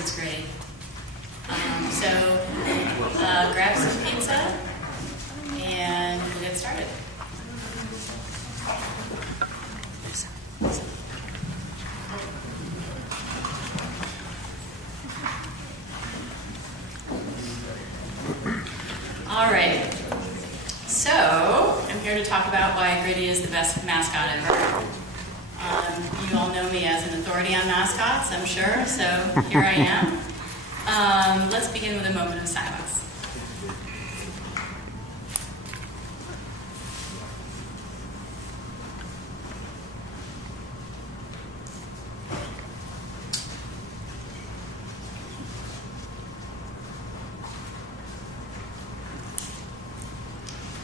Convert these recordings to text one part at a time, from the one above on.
it's great. Grab some pizza and we'll get started. All right. So, I'm here to talk about why Gritty is the best mascot ever. You all know me as an authority on mascots, I'm sure, so here I am. Let's begin with a moment of silence.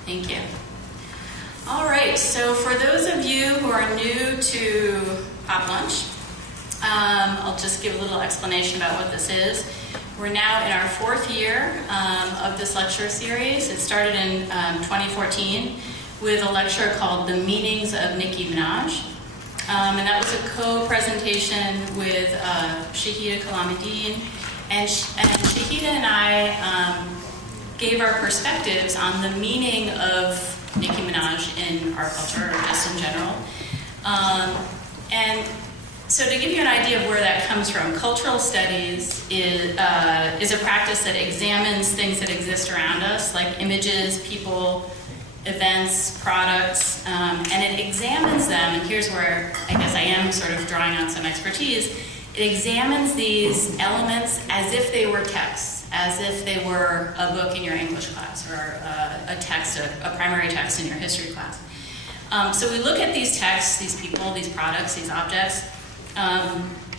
Thank you. All right, so for those of you who are new to Pop Lunch, I'll just give a little explanation about what this is. We're now in our fourth year of this lecture series. It started in 2014 with a lecture called The Meanings of Nicki Minaj. And that was a co-presentation with Shahida Kalamidin. And Shahida and I gave our perspectives on the meaning of Nicki Minaj in our culture, or just in general. And so to give you an idea of where that comes from, cultural studies is a practice that examines things that exist around us, like images, people, events, products, and it examines them, and here's where I guess I am sort of drawing on some expertise. It examines these elements as if they were texts, as if they were a book in your English class, or a text, a primary text in your history class. So we look at these texts, these people, these products, these objects,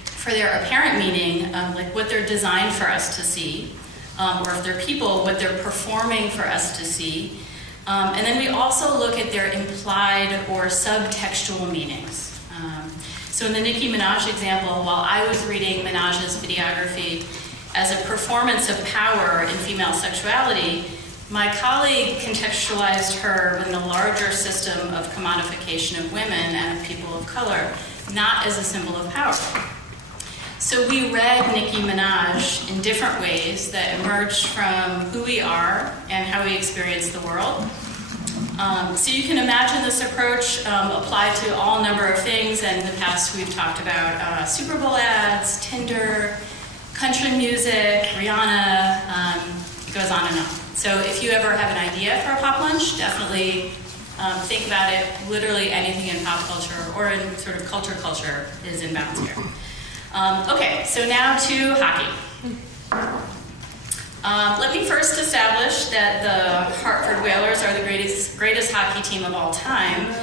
for their apparent meaning, like what they're designed for us to see, or if they're people, what they're performing for us to see. And then we also look at their implied or subtextual meanings. So in the Nicki Minaj example, while I was reading Minaj's videography as a performance of power in female sexuality, my colleague contextualized her within a larger system of commodification of women and of people of color, not as a symbol of power. So we read Nicki Minaj in different ways that emerged from who we are and how we experience the world. So you can imagine this approach applied to all number of things, and in the past we've talked about Super Bowl ads, Tinder, country music, Rihanna, it goes on and on. So if you ever have an idea for a pop lunch, definitely think about it. Literally anything in pop culture or in sort of culture is in bounds here. Okay, so now to hockey. Let me first establish that the Hartford Whalers are the greatest hockey team of all time,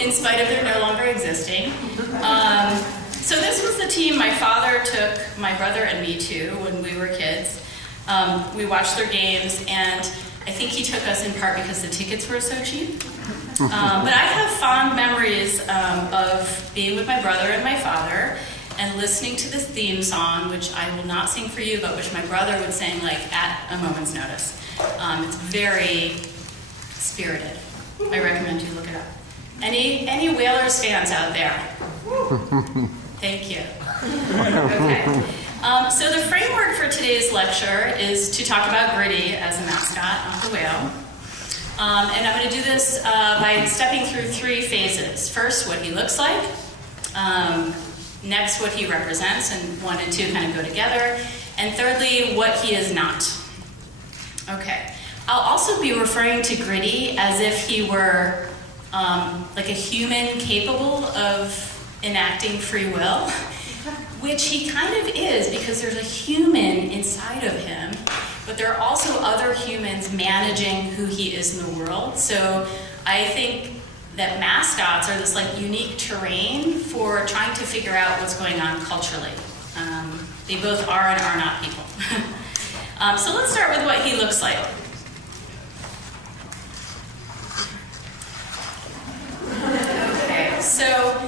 in spite of their no longer existing. So this was the team my father took my brother and me to when we were kids. We watched their games, and I think he took us in part because the tickets were so cheap. But I have fond memories of being with my brother and my father and listening to this theme song, which I will not sing for you, but which my brother would sing like at a moment's notice. It's very spirited. I recommend you look it up. Any Whalers fans out there? Thank you. Okay. So the framework for today's lecture is to talk about Gritty as a mascot of the whale. And I'm going to do this by stepping through three phases. First, what he looks like. Next, what he represents, and 1 and 2 kind of go together. And thirdly, what he is not. Okay. I'll also be referring to Gritty as if he were like a human capable of enacting free will, which he kind of is, because there's a human inside of him, but there are also other humans managing who he is in the world. So I think that mascots are this like unique terrain for trying to figure out what's going on culturally. They both are and are not people. So let's start with what he looks like. Okay, so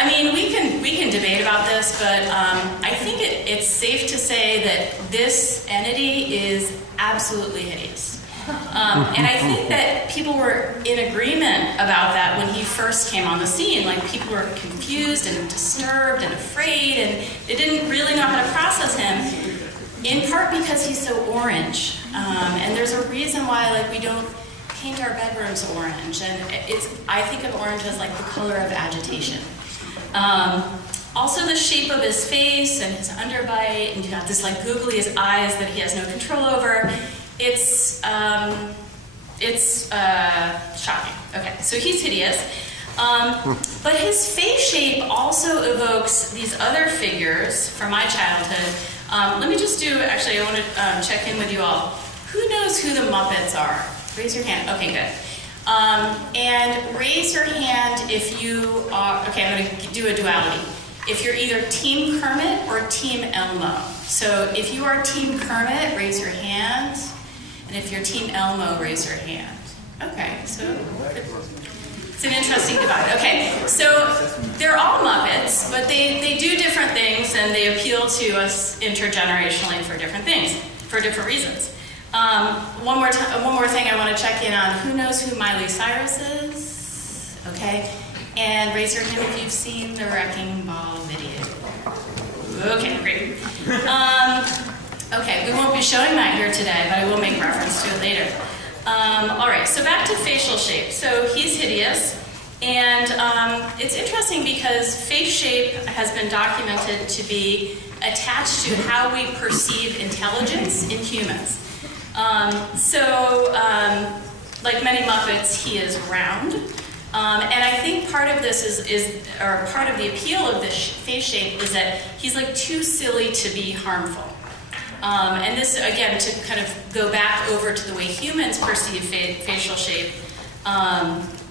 I mean, we can debate about this, but I think it's safe to say that this entity is absolutely hideous. And I think that people were in agreement about that when he first came on the scene. Like, people were confused and disturbed and afraid, and they didn't really know how to process him, in part because he's so orange. And there's a reason why, like, we don't paint our bedrooms orange. And I think of orange as like the color of agitation. Also the shape of his face and his underbite, and you got this like googly eyes that he has no control over. It's shocking. Okay, so he's hideous. But his face shape also evokes these other figures from my childhood. Let me just actually I want to check in with you all. Who knows who the Muppets are? Raise your hand. Okay, good. And raise your hand if you are, okay, I'm going to do a duality. If you're either Team Kermit or Team Elmo. So if you are Team Kermit, raise your hand. And if you're Team Elmo, raise your hand. Okay, so it's an interesting divide. Okay, so they're all Muppets, but they do different things, and they appeal to us intergenerationally for different things, for different reasons. One more thing I want to check in on. Who knows who Miley Cyrus is? Okay. And raise your hand if you've seen the Wrecking Ball video. Okay, great. Okay, we won't be showing that here today, but I will make reference to it later. All right, so back to facial shape. So he's hideous, and it's interesting because face shape has been documented to be attached to how we perceive intelligence in humans. Like many Muppets, he is round. And I think part of this or part of the appeal of this face shape is that he's like too silly to be harmful. And this, again, to kind of go back over to the way humans perceive facial shape,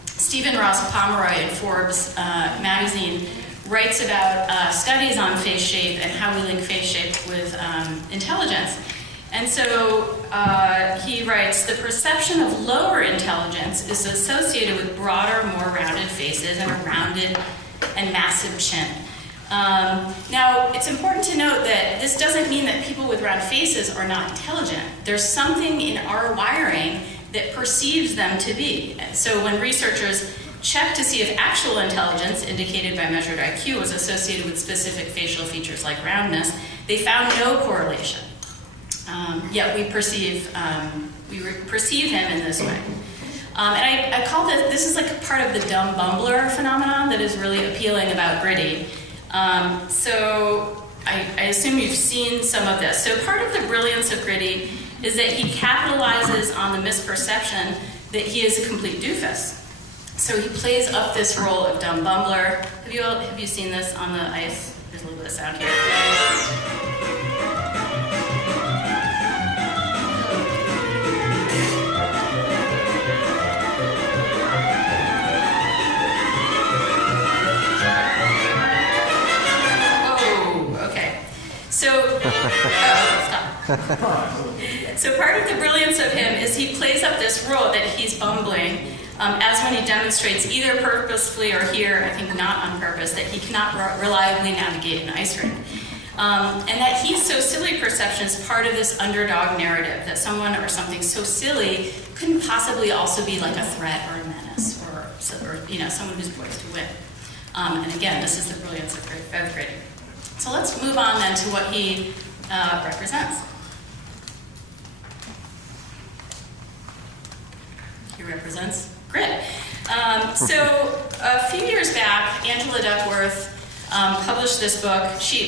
Stephen Ross Pomeroy in Forbes magazine writes about studies on face shape and how we link face shape with intelligence. And so he writes, the perception of lower intelligence is associated with broader, more rounded faces and a rounded and massive chin. Now, it's important to note that this doesn't mean that people with round faces are not intelligent. There's something in our wiring that perceives them to be. So when researchers checked to see if actual intelligence, indicated by measured IQ, was associated with specific facial features like roundness, they found no correlation. Yet we perceive him in this way. And I call this is like part of the dumb bumbler phenomenon that is really appealing about Gritty. So I assume you've seen some of this. So part of the brilliance of Gritty is that he capitalizes on the misperception that he is a complete doofus. So he plays up this role of dumb bumbler. Have you seen this on the ice? There's a little bit of sound here. So part of the brilliance of him is he plays up this role that he's bumbling, as when he demonstrates either purposefully or here, I think not on purpose, that he cannot reliably navigate an ice rink. And that he's so silly perception is part of this underdog narrative, that someone or something so silly couldn't possibly also be like a threat or a menace or someone who's poised to win. And again, this is the brilliance of Gritty. So let's move on then to what he represents. He represents grit. So a few years back, Angela Duckworth published this book.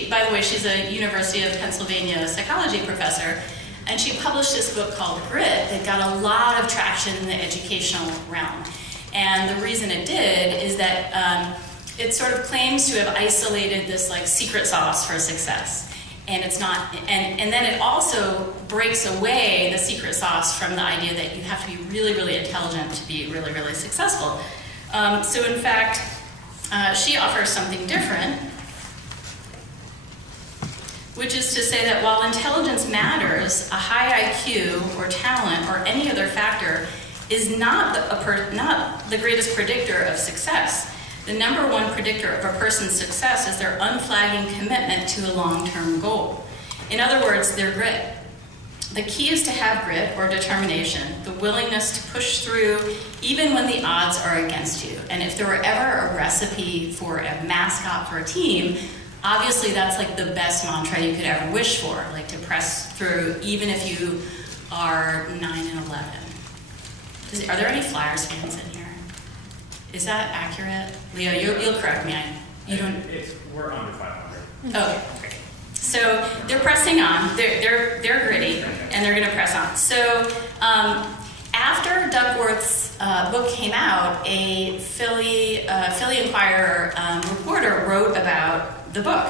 By the way, she's a University of Pennsylvania psychology professor, and she published this book called Grit that got a lot of traction in the educational realm. And the reason it did is that it sort of claims to have isolated this like secret sauce for success. And it's not, and then it also breaks away the secret sauce from the idea that you have to be really, really intelligent to be really, really successful. So in fact, she offers something different, which is to say that while intelligence matters, a high IQ or talent or any other factor is not the greatest predictor of success. The number one predictor of a person's success is their unflagging commitment to a long-term goal. In other words, their grit. The key is to have grit or determination, the willingness to push through even when the odds are against you. And if there were ever a recipe for a mascot for a team, obviously that's like the best mantra you could ever wish for, like to press through even if you are 9 and 11. Are there any Flyers fans in here? Is that accurate? Leo, you'll correct me. We're under 500. Okay, great. So they're pressing on. They're gritty, and they're going to press on. So after Duckworth's book came out, a Philly Inquirer reporter wrote about the book.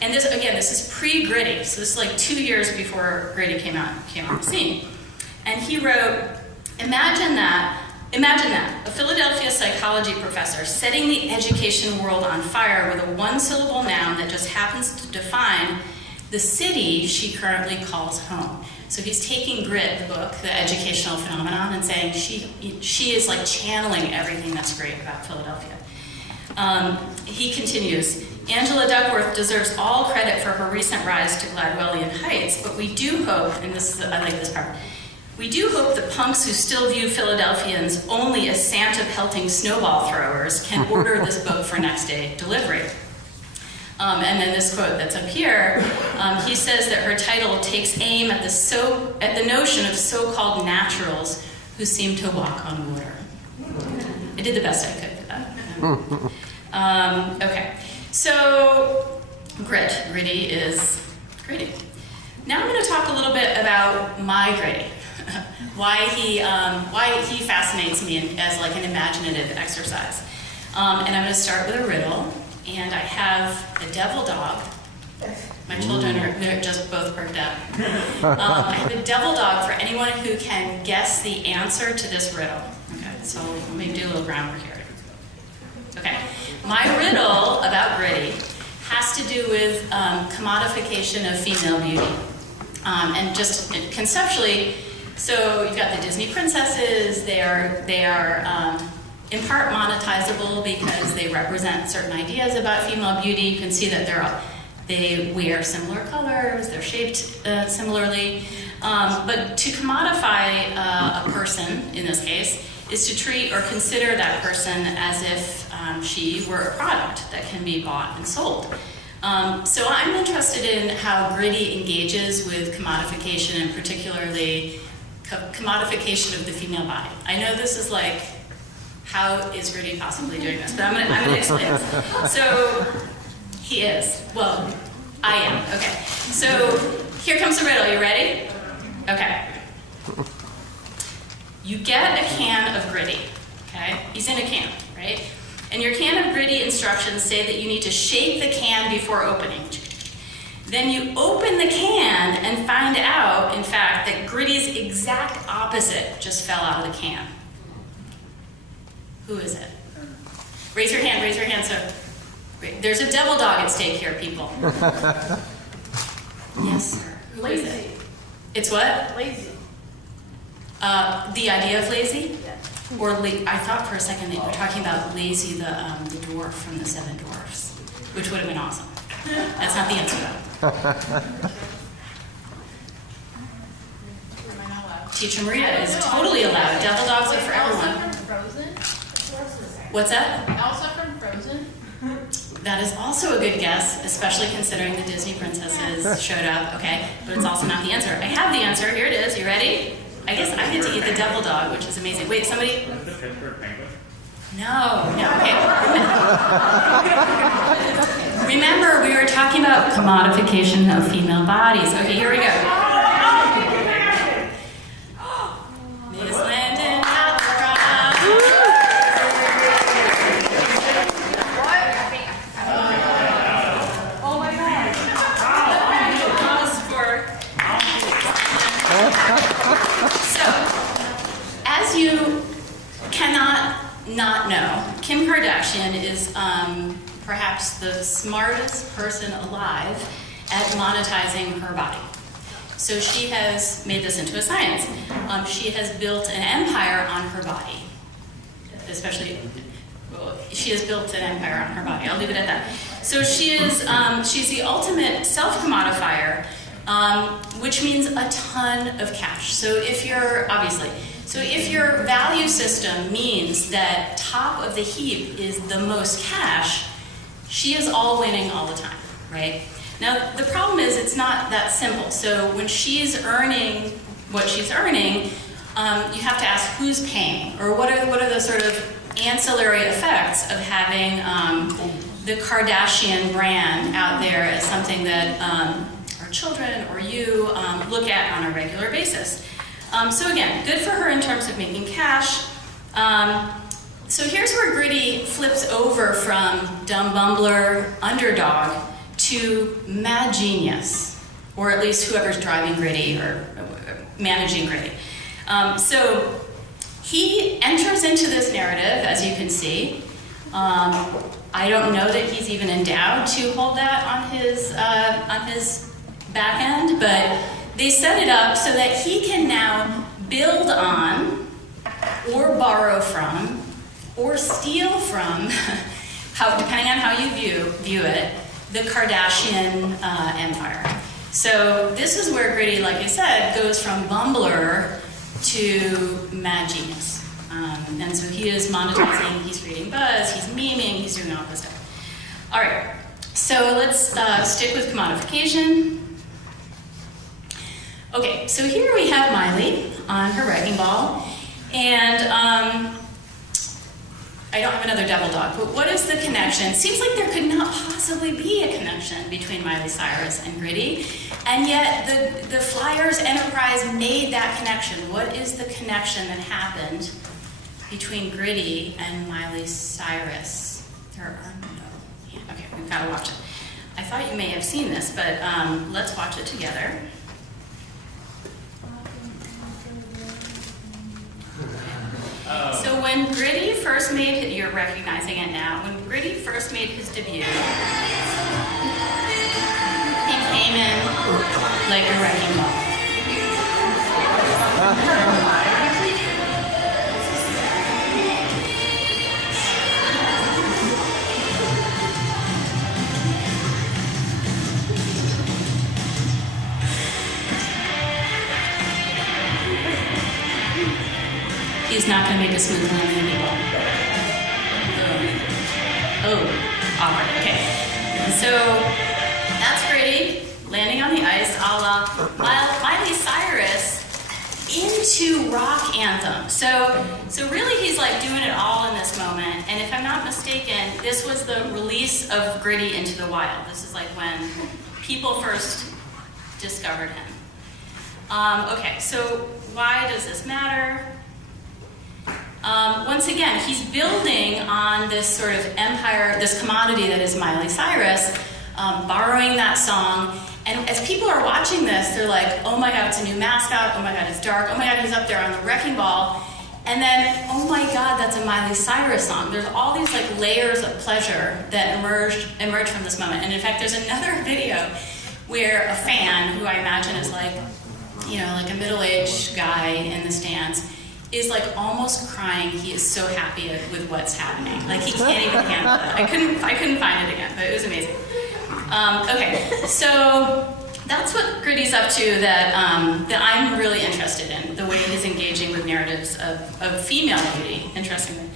And this is pre-Gritty, so this is like 2 years before Gritty came on the scene. And he wrote, imagine that, a Philadelphia psychology professor setting the education world on fire with a one-syllable noun that just happens to define the city she currently calls home. So he's taking Grit, the book, the educational phenomenon, and saying she is like channeling everything that's great about Philadelphia. He continues, Angela Duckworth deserves all credit for her recent rise to Gladwellian heights, but we do hope, and I like this part, we do hope the punks who still view Philadelphians only as Santa-pelting snowball throwers can order this book for next day delivery. And then this quote that's up here, he says that her title takes aim at the notion of so-called naturals who seem to walk on water. I did the best I could for that. Okay, so gritty is gritty. Now I'm going to talk a little bit about my gritty. why he fascinates me as like an imaginative exercise. And I'm going to start with a riddle. And I have a devil dog. My children are just both perked up. I have a devil dog for anyone who can guess the answer to this riddle. Okay, so let me do a little groundwork here. Okay, my riddle about gritty has to do with commodification of female beauty. And just conceptually, so you've got the Disney princesses, they are in part monetizable because they represent certain ideas about female beauty. You can see that they wear similar colors, they're shaped similarly. But to commodify a person, in this case, is to treat or consider that person as if she were a product that can be bought and sold. So I'm interested in how gritty engages with commodification, and particularly commodification of the female body. I know this is like, how is Gritty possibly doing this? But I'm gonna explain this. So, he is. Well, I am. Okay. So, here comes the riddle. You ready? Okay. You get a can of Gritty. Okay? He's in a can, right? And your can of Gritty instructions say that you need to shake the can before opening. Then you open the can and find out, in fact, that Gritty's exact opposite just fell out of the can. Who is it? Raise your hand. So, there's a devil dog at stake here, people. Yes, sir. Who is it? It's what? Lazy. The idea of lazy? Yes. Or I thought for a second that you were talking about Lazy, the dwarf from the Seven Dwarfs, which would have been awesome. That's not the answer, though. Teacher Maria is totally allowed. Devil dogs are for everyone. Also from Frozen? What's that? Also from Frozen? That is also a good guess, especially considering the Disney princesses showed up, okay? But it's also not the answer. I have the answer. Here it is. You ready? I guess I get to eat the devil dog, which is amazing. Wait, somebody? The Pittsburgh Penguin? No, okay. Remember, we were talking about commodification of female bodies. Okay, here we go. Miss Landon Alcroft. Oh my God. So, as you cannot not know, Kim Kardashian is perhaps the smartest person alive at monetizing her body. So she has made this into a science. She has built an empire on her body. She has built an empire on her body. I'll leave it at that. So she's the ultimate self-commodifier which means a ton of cash. So if your value system means that top of the heap is the most cash, she is all winning all the time, right? Now, the problem is it's not that simple. So when she's earning what she's earning, you have to ask who's paying, or what are the sort of ancillary effects of having the Kardashian brand out there as something that our children or you look at on a regular basis. So again, good for her in terms of making cash. So here's where Gritty flips over from dumb bumbler underdog to mad genius, or at least whoever's driving Gritty or managing Gritty. So he enters into this narrative, as you can see. I don't know that he's even endowed to hold that on his back end, but they set it up so that he can now build on, or borrow from, or steal from, depending on how you view it, the Kardashian empire. So this is where Gritty, like I said, goes from bumbler to mad genius. And so he is monetizing, he's creating buzz, he's memeing, he's doing all this stuff. All right, so let's stick with commodification. Okay, so here we have Miley on her wrecking ball, and I don't have another devil dog, but what is the connection? Seems like there could not possibly be a connection between Miley Cyrus and Gritty, and yet the Flyers enterprise made that connection. What is the connection that happened between Gritty and Miley Cyrus? There are no. Okay, we've got to watch it. I thought you may have seen this, but let's watch it together. So when Gritty first made, you're recognizing it now, when Gritty first made his debut, he came in like a wrecking ball. He's not going to make a smooth landing anymore. Oh, awkward. Okay. So that's Gritty landing on the ice, a la Miley Cyrus into rock anthem. So really, he's like doing it all in this moment. And if I'm not mistaken, this was the release of Gritty into the wild. This is like when people first discovered him. Okay. So why does this matter? Once again, he's building on this sort of empire, this commodity that is Miley Cyrus, borrowing that song. And as people are watching this, they're like, oh my God, it's a new Mascot. Oh my God, it's dark. Oh my God, he's up there on the wrecking ball. And then, oh my God, that's a Miley Cyrus song. There's all these like layers of pleasure that emerge from this moment. And in fact, there's another video where a fan, who I imagine is like, like a middle-aged guy in the stands, is like almost crying. He is so happy with what's happening. Like he can't even handle it. I couldn't find it again, but it was amazing. Okay, so that's what Gritty's up to that I'm really interested in, the way he's engaging with narratives of female beauty, interestingly.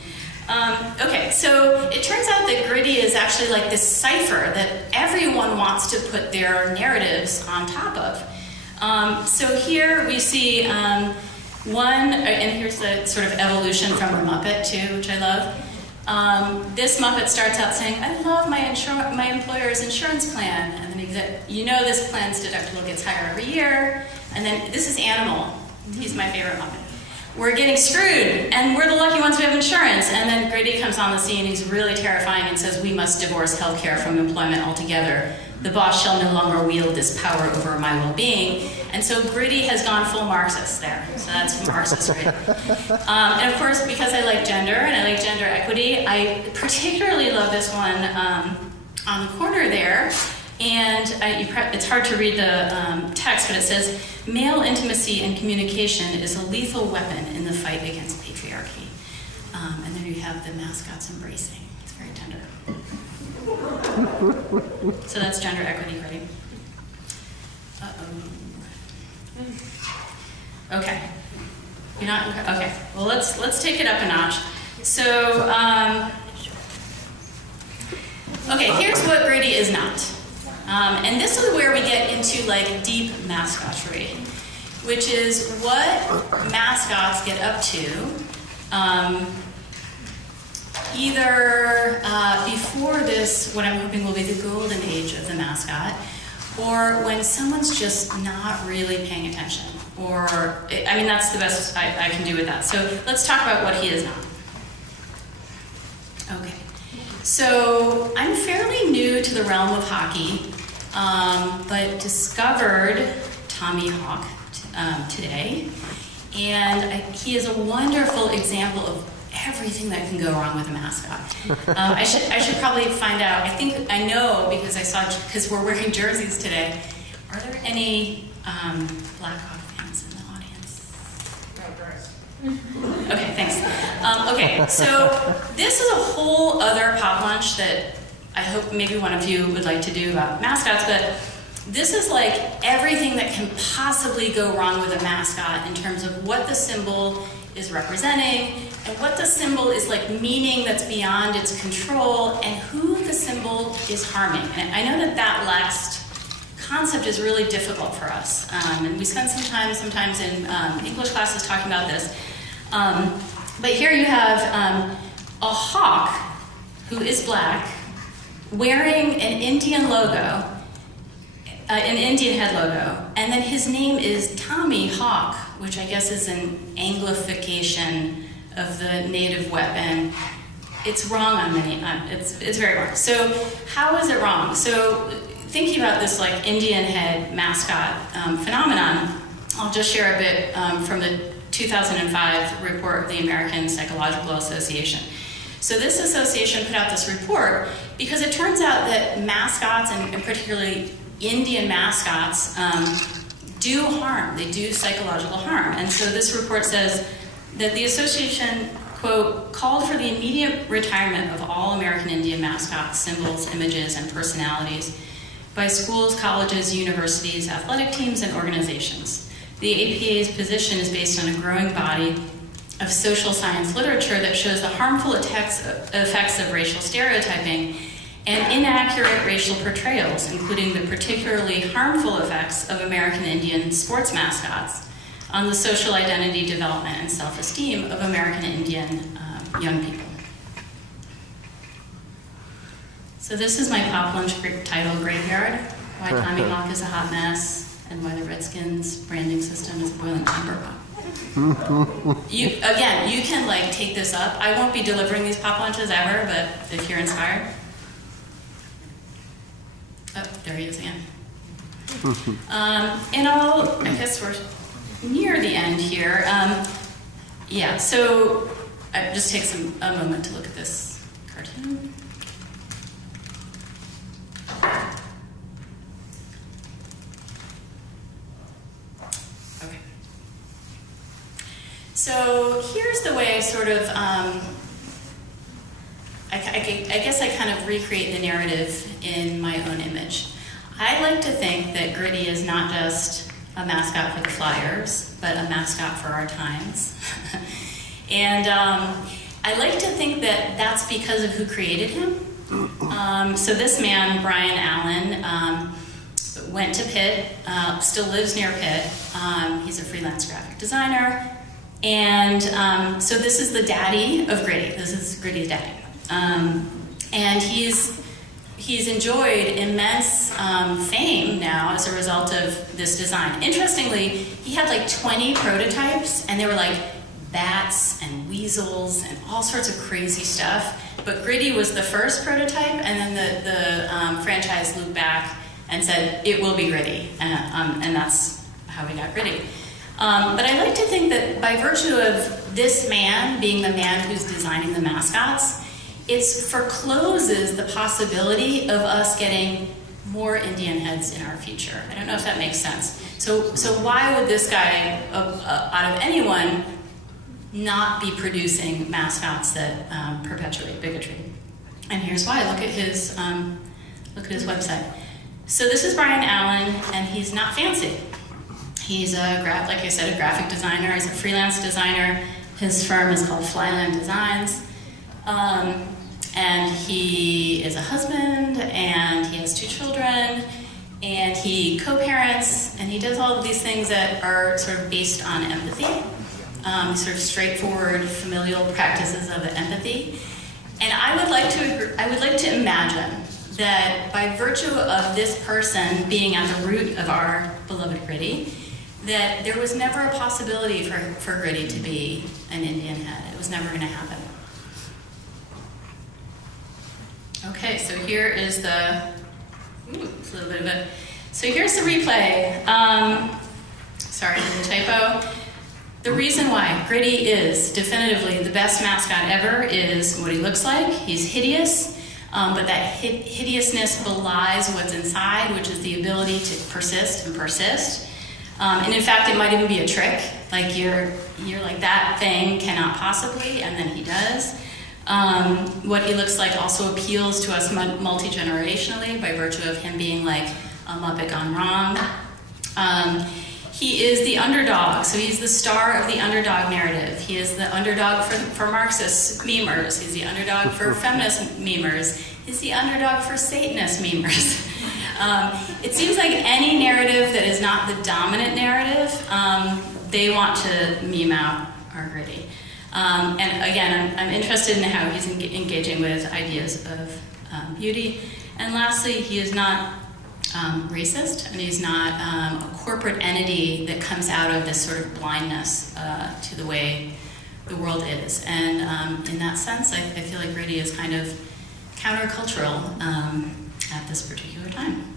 Okay, so it turns out that Gritty is actually like this cipher that everyone wants to put their narratives on top of. So here we see one, and here's the sort of evolution from a Muppet too, which I love. This Muppet starts out saying, I love my employer's insurance plan. And then this plan's deductible gets higher every year. And then this is Animal. He's my favorite Muppet. We're getting screwed, and we're the lucky ones who have insurance. And then Gritty comes on the scene, he's really terrifying and says, we must divorce healthcare from employment altogether. The boss shall no longer wield this power over my well-being. And so Gritty has gone full Marxist there. So that's Marxist, right? And of course, because I like gender and I like gender equity, I particularly love this one on the corner there. And it's hard to read the text, but it says, male intimacy and communication is a lethal weapon in the fight against patriarchy. And then you have the mascots embracing. It's very tender. So that's gender equity, right? Okay. You're not okay. Well, let's take it up a notch. So, okay, here's what Gritty is not. And this is where we get into like deep mascotry, which is what mascots get up to either before this, what I'm hoping will be the golden age of the mascot, or when someone's just not really paying attention. Or, I mean, that's the best I can do with that. So let's talk about what he is not. Okay. So I'm fairly new to the realm of hockey, but discovered Tommy Hawk today. And he is a wonderful example of everything that can go wrong with a mascot. I should probably find out. I know because we're wearing jerseys today. Are there any Blackhawk fans in the audience? Okay, thanks. Okay, so this is a whole other pop lunch that I hope maybe one of you would like to do about mascots, but this is like everything that can possibly go wrong with a mascot in terms of what the symbol is representing and what the symbol is like meaning that's beyond its control and who the symbol is harming. And I know that last concept is really difficult for us. And we spend some time sometimes in English classes talking about this. But here you have a hawk who is black wearing an Indian logo, an Indian head logo, and then his name is Tommy Hawk, which I guess is an Anglification of the native weapon. It's wrong on many, it's very wrong. So how is it wrong? So thinking about this like Indian head mascot phenomenon, I'll just share a bit from the 2005 report of the American Psychological Association. So this association put out this report because it turns out that mascots, and particularly Indian mascots, do harm. They do psychological harm. And so this report says that the association, quote, called for the immediate retirement of all American Indian mascots, symbols, images, and personalities by schools, colleges, universities, athletic teams, and organizations. The APA's position is based on a growing body of social science literature that shows the harmful effects of racial stereotyping and inaccurate racial portrayals, including the particularly harmful effects of American Indian sports mascots on the social identity development and self-esteem of American Indian young people. So this is my pop lunch title, Graveyard, Why Tommy Hawk is a Hot Mess, and Why the Redskins branding system is a boiling chamber pot. You can like take this up. I won't be delivering these pop lunches ever, but if you're inspired. Oh, there he is again. And I guess we're near the end here. Yeah, so just take a moment to look at this cartoon. Okay. So here's the way I sort of, I guess I kind of recreate the narrative in my own image. I like to think that Gritty is not just a mascot for the Flyers, but a mascot for our times. And I like to think that that's because of who created him. So this man, Brian Allen, went to Pitt, still lives near Pitt. He's a freelance graphic designer. And so this is the daddy of Gritty. This is Gritty's daddy. And he's enjoyed immense fame now as a result of this design. Interestingly, he had like 20 prototypes, and they were like bats and weasels and all sorts of crazy stuff. But Gritty was the first prototype, and then the franchise looped back and said, it will be Gritty. And that's how we got Gritty. But I like to think that by virtue of this man being the man who's designing the mascots, it forecloses the possibility of us getting more Indian heads in our future. I don't know if that makes sense. So why would this guy, out of anyone, not be producing mascots that perpetuate bigotry? And here's why. Look at his website. So this is Brian Allen, and he's not fancy. He's like I said, a graphic designer. He's a freelance designer. His firm is called Flyland Designs. And he is a husband, and he has 2 children, and he co-parents, and he does all of these things that are sort of based on empathy, sort of straightforward familial practices of empathy. And I would like to imagine that by virtue of this person being at the root of our beloved Gritty, that there was never a possibility for Gritty to be an Indian head. It was never going to happen. Okay, so here is it's a little bit of it. So here's the replay. Sorry, the typo. The reason why Gritty is definitively the best mascot ever is what he looks like. He's hideous, but that hideousness belies what's inside, which is the ability to persist and persist. And in fact, it might even be a trick. Like you're like, that thing cannot possibly, and then he does. What he looks like also appeals to us multi-generationally by virtue of him being like a Muppet gone wrong. He is the underdog, so he's the star of the underdog narrative. He is the underdog for Marxist memers. He's the underdog for feminist memers. He's the underdog for Satanist memers. It seems like any narrative that is not the dominant narrative, they want to meme out our Gritty. And again, I'm interested in how he's engaging with ideas of beauty. And lastly, he is not racist, and he's not a corporate entity that comes out of this sort of blindness to the way the world is. And in that sense, I feel like Gritty is kind of countercultural at this particular time.